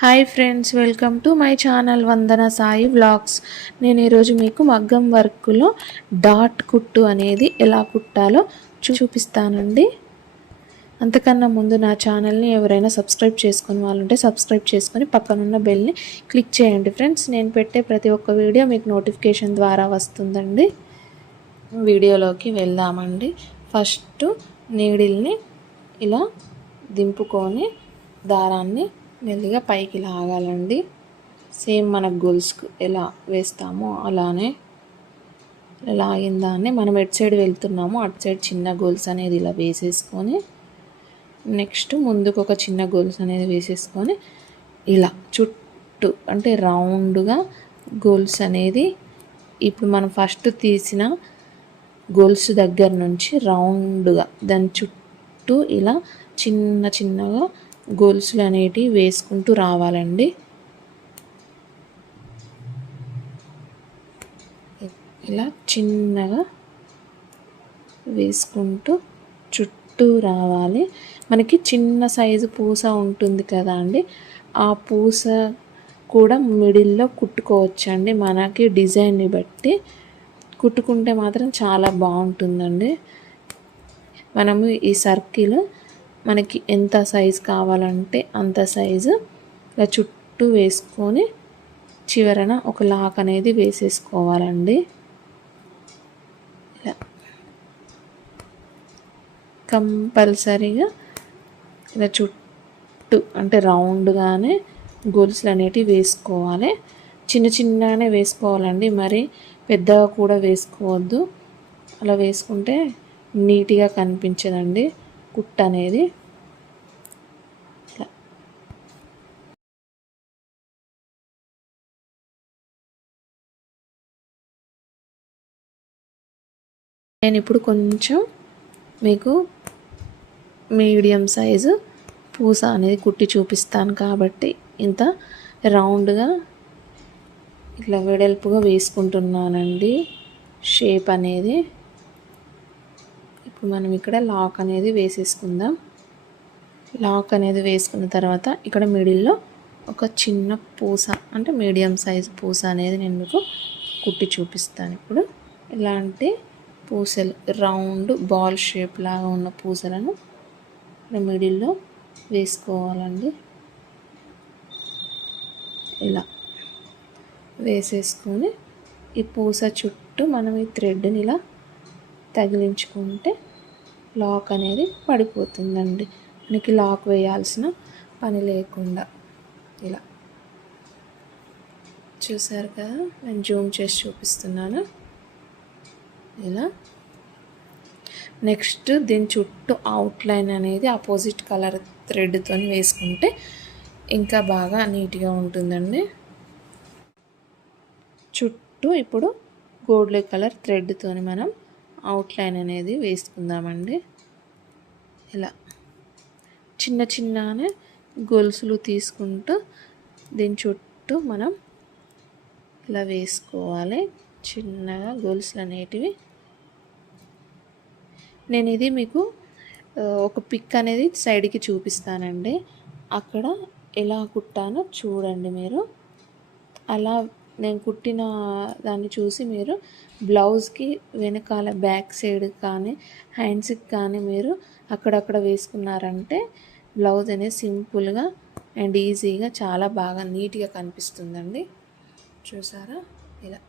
Hi friends, welcome to my channel Vandana Sai vlogs. నేను ఈరోజు మీకు మగ్గం వర్క్లో డాట్ కుట్టు అనేది ఎలా కుట్టాలో చూపిస్తానండి. అంతకన్నా ముందు నా ఛానల్ని ఎవరైనా సబ్స్క్రైబ్ చేసుకుని వాళ్ళుంటే సబ్స్క్రైబ్ చేసుకొని పక్కనున్న బెల్ని క్లిక్ చేయండి ఫ్రెండ్స్. నేను పెట్టే ప్రతి ఒక్క వీడియో మీకు నోటిఫికేషన్ ద్వారా వస్తుందండి. వీడియోలోకి వెళ్దామండి. ఫస్ట్ నీడిల్ని ఇలా దింపుకొని దారాన్ని మెల్లిగా పైకి లాగాలండి. సేమ్ మన గొలుసుకు ఎలా వేస్తామో అలానే లాగిన దాన్ని మనం ఎటు సైడ్ వెళ్తున్నామో అటు సైడ్ చిన్న గొలుసు అనేది ఇలా వేసేసుకొని నెక్స్ట్ ముందుకు ఒక చిన్న గొలుసు అనేది వేసేసుకొని ఇలా చుట్టూ అంటే రౌండ్గా గొలుసు అనేది ఇప్పుడు మనం ఫస్ట్ తీసిన గొలుసు దగ్గర నుంచి రౌండ్గా దాని చుట్టూ ఇలా చిన్న చిన్నగా గొలుసులు అనేటివి వేసుకుంటూ రావాలండి. ఇలా చిన్నగా వేసుకుంటూ చుట్టూ రావాలి. మనకి చిన్న సైజు పూస ఉంటుంది కదా అండి, ఆ పూస కూడా మిడిల్లో కుట్టుకోవచ్చండి. మనకి డిజైన్ని బట్టి కుట్టుకుంటే మాత్రం చాలా బాగుంటుందండి. మనము ఈ సర్కిల్ మనకి ఎంత సైజు కావాలంటే అంత సైజు ఇలా చుట్టూ వేసుకొని చివరన ఒక లాక్ అనేది వేసేసుకోవాలండి. ఇలా కంపల్సరీగా ఇలా చుట్టూ అంటే రౌండ్గానే గొలుసులు అనేటివి వేసుకోవాలి. చిన్న చిన్నగానే వేసుకోవాలండి, మరి పెద్దగా కూడా వేసుకోవద్దు. అలా వేసుకుంటే నీట్గా కనిపించదండి కుట్టు అనేది. నేను ఇప్పుడు కొంచెం మీకు మీడియం సైజు పూస అనేది కుట్టి చూపిస్తాను కాబట్టి ఇంత రౌండ్గా ఇట్లా వెడల్పుగా వేసుకుంటున్నానండి షేప్ అనేది. ఇప్పుడు మనం ఇక్కడ లాక్ అనేది వేసేసుకుందాం. లాక్ అనేది వేసుకున్న తర్వాత ఇక్కడ మిడిల్లో ఒక చిన్న పూస అంటే మీడియం సైజ్ పూస అనేది నేను మీకు కుట్టి చూపిస్తాను. ఇప్పుడు ఇలాంటి పూసలు రౌండ్ బాల్ షేప్ లాగా ఉన్న పూసలను మిడిల్లో వేసుకోవాలండి. ఇలా వేసేసుకొని ఈ పూస చుట్టూ మనం ఈ థ్రెడ్ని ఇలా తగిలించుకుంటే లాక్ అనేది పడిపోతుందండి. మనకి లాక్ వేయాల్సిన పని లేకుండా ఇలా చూసారు కదా, నేను జూమ్ చేసి చూపిస్తున్నాను. ఇలా నెక్స్ట్ దీని చుట్టూ అవుట్లైన్ అనేది ఆపోజిట్ కలర్ థ్రెడ్తో వేసుకుంటే ఇంకా బాగా నీట్గా ఉంటుందండి. చుట్టూ ఇప్పుడు గోల్డ్ కలర్ థ్రెడ్తో మనం అవుట్లైన్ అనేది వేసుకుందామండి. ఇలా చిన్న చిన్ననే గొలుసులు తీసుకుంటూ దీని చుట్టూ మనం ఇలా వేసుకోవాలి. చిన్నగా గొలుసులు అనేటివి నేను ఇది మీకు ఒక పిక్ అనేది సైడ్కి చూపిస్తానండి. అక్కడ ఎలా కుట్టానో చూడండి మీరు. అలా నేను కుట్టిన దాన్ని చూసి మీరు బ్లౌజ్కి వెనకాల బ్యాక్ సైడ్ కానీ హ్యాండ్స్కి కానీ మీరు అక్కడక్కడ వేసుకున్నారంటే బ్లౌజ్ అనేది సింపుల్గా అండ్ ఈజీగా చాలా బాగా నీట్గా కనిపిస్తుందండి. చూసారా ఇలా.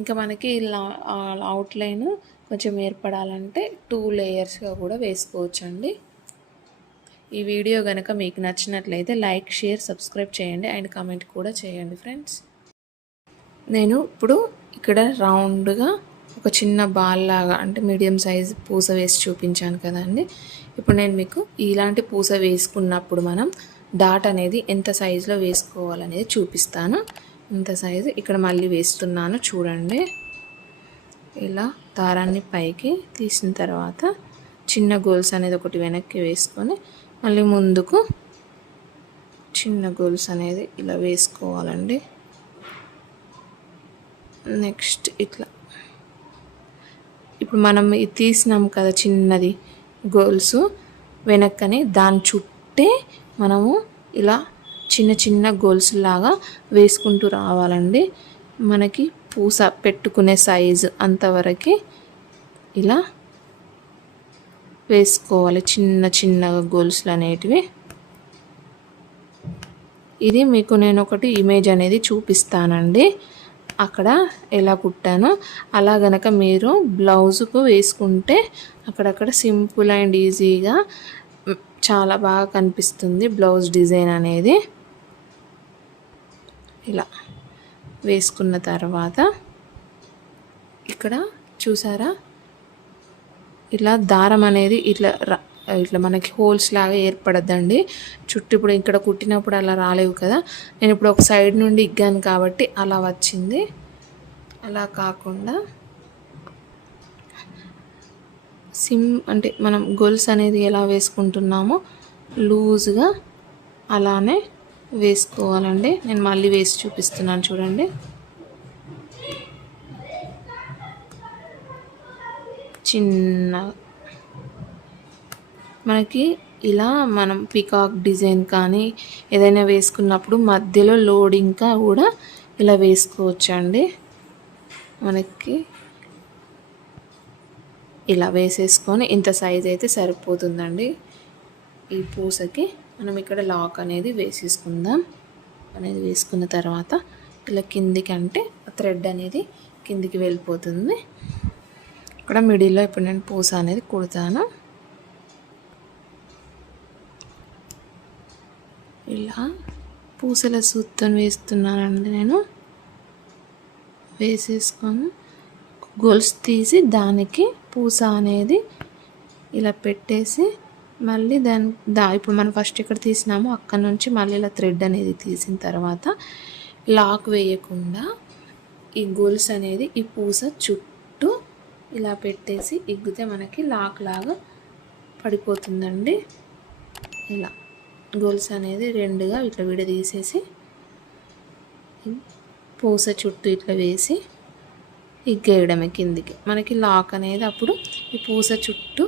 ఇంకా మనకి ఇలా అవుట్లైన్ కొంచెం ఏర్పడాలంటే 2 లేయర్స్గా కూడా వేసుకోవచ్చండి. ఈ వీడియో కనుక మీకు నచ్చినట్లయితే లైక్, షేర్, సబ్స్క్రైబ్ చేయండి అండ్ కామెంట్ కూడా చేయండి ఫ్రెండ్స్. నేను ఇప్పుడు ఇక్కడ రౌండ్గా ఒక చిన్న బాల్ లాగా అంటే మీడియం సైజ్ పూస వేసి చూపించాను కదండి. ఇప్పుడు నేను మీకు ఇలాంటి పూస వేసుకున్నప్పుడు మనం డాట్ అనేది ఎంత సైజులో వేసుకోవాలనేది చూపిస్తాను. ఇంత సైజు ఇక్కడ మళ్ళీ వేస్తున్నాను చూడండి. ఇలా దారాన్ని పైకి తీసిన తర్వాత చిన్న గోల్స్ అనేది ఒకటి వెనక్కి వేసుకొని మళ్ళీ ముందుకు చిన్న గోల్స్ అనేది ఇలా వేసుకోవాలండి. నెక్స్ట్ ఇట్లా ఇప్పుడు మనం ఇది తీసినాం కదా చిన్నది గోల్స్ వెనక్కని దాని చుట్టే మనము ఇలా చిన్న చిన్న గోల్స్ లాగా వేసుకుంటూ రావాలండి. మనకి పూస పెట్టుకునే సైజు అంతవరకు ఇలా వేసుకోవాలి, చిన్న చిన్నగా గోల్స్లు అనేటివి. ఇది మీకు నేను ఒకటి ఇమేజ్ అనేది చూపిస్తానండి, అక్కడ ఎలా కుట్టానో. అలా గనక మీరు బ్లౌజుకు వేసుకుంటే అక్కడక్కడ సింపుల్ అండ్ ఈజీగా చాలా బాగా కనిపిస్తుంది బ్లౌజ్ డిజైన్ అనేది. ఇలా వేసుకున్న తర్వాత ఇక్కడ చూసారా, ఇలా దారం అనేది ఇట్లా ఇట్లా మనకి హోల్స్ లాగా ఏర్పడద్దండి చుట్టూ. ఇప్పుడు ఇక్కడ కుట్టినప్పుడు అలా రాలేవు కదా, నేను ఇప్పుడు ఒక సైడ్ నుండి ఇగ్గాను కాబట్టి అలా వచ్చింది. అలా కాకుండా అంటే మనం గొలుసు అనేది ఎలా వేసుకుంటున్నామో లూజ్గా అలానే వేసుకోవాలండి. నేను మళ్ళీ వేసి చూపిస్తున్నాను చూడండి. చిన్న మనకి ఇలా మనం పీకాక్ డిజైన్ కానీ ఏదైనా వేసుకున్నప్పుడు మధ్యలో లోడింగ్గా కూడా ఇలా వేసుకోవచ్చండి. మనకి ఇలా వేసేసుకొని ఇంత సైజ్ అయితే సరిపోతుందండి ఈ పూసకి. మనం ఇక్కడ లాక్ అనేది వేసేసుకుందాం. అనేది వేసుకున్న తర్వాత ఇలా కిందికి అంటే థ్రెడ్ అనేది కిందికి వెళ్ళిపోతుంది. ఇక్కడ మిడిల్లో ఇప్పుడు నేను పూస అనేది కుడతాను. ఇలా పూసల సూత్తం వేస్తున్నానండి నేను. వేసేసుకొని గొలుసు తీసి దానికి పూస అనేది ఇలా పెట్టేసి మళ్ళీ ఇప్పుడు మనం ఫస్ట్ ఇక్కడ తీసినామో అక్కడ నుంచి మళ్ళీ ఇలా థ్రెడ్ అనేది తీసిన తర్వాత లాక్ వేయకుండా ఈ గొలుసు అనేది ఈ పూస చుట్టూ ఇలా పెట్టేసి ఇగ్గితే మనకి లాక్ లాగా పడిపోతుందండి. ఇలా గొలుసు అనేది రెండుగా ఇట్లా విడదీసేసి పూస చుట్టూ ఇట్లా వేసి ఇగ్గేయడమే కిందికి. మనకి లాక్ అనేది అప్పుడు ఈ పూస చుట్టూ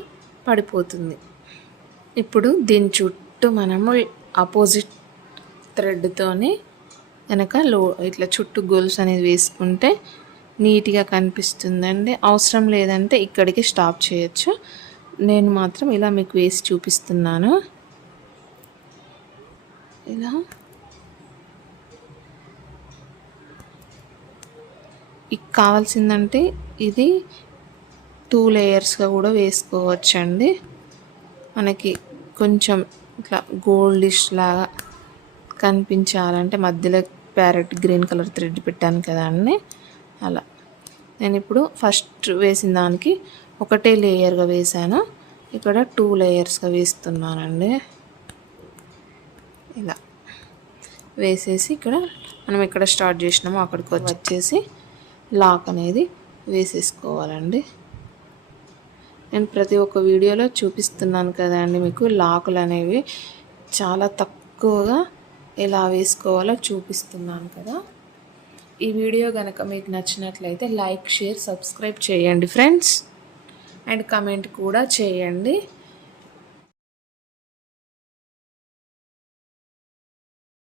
పడిపోతుంది. ఇప్పుడు దీని చుట్టూ మనము ఆపోజిట్ థ్రెడ్తోని కనుక ఇట్లా చుట్టూ గొలుసు అనేది వేసుకుంటే నీట్గా కనిపిస్తుందండి. అవసరం లేదంటే ఇక్కడికి స్టాప్ చేయొచ్చు. నేను మాత్రం ఇలా మీకు వేసి చూపిస్తున్నాను. ఇలా కావాల్సిందంటే ఇది 2 లేయర్స్గా కూడా వేసుకోవచ్చండి. మనకి కొంచెం ఇట్లా గోల్డిష్ లాగా కనిపించాలంటే మధ్యలో ప్యారెట్ గ్రీన్ కలర్ థ్రెడ్ పెట్టాను కదా అండి, అలా. నేను ఇప్పుడు ఫస్ట్ వేసిన దానికి ఒకటే లేయర్గా వేసాను, ఇక్కడ 2 లేయర్స్గా వేస్తున్నానండి. ఇలా వేసేసి ఇక్కడ మనం ఎక్కడ స్టార్ట్ చేసినామో అక్కడికి వచ్చేసి లాక్ అనేది వేసేసుకోవాలండి. నేను ప్రతి ఒక్క వీడియోలో చూపిస్తున్నాను కదా అండి మీకు లాకులు అనేవి చాలా తక్కువగా ఎలా వేసుకోవాలో చూపిస్తున్నాను కదా. ఈ వీడియో కనుక మీకు నచ్చినట్లయితే లైక్, షేర్, సబ్స్క్రైబ్ చేయండి ఫ్రెండ్స్, అండ్ కమెంట్ కూడా చేయండి.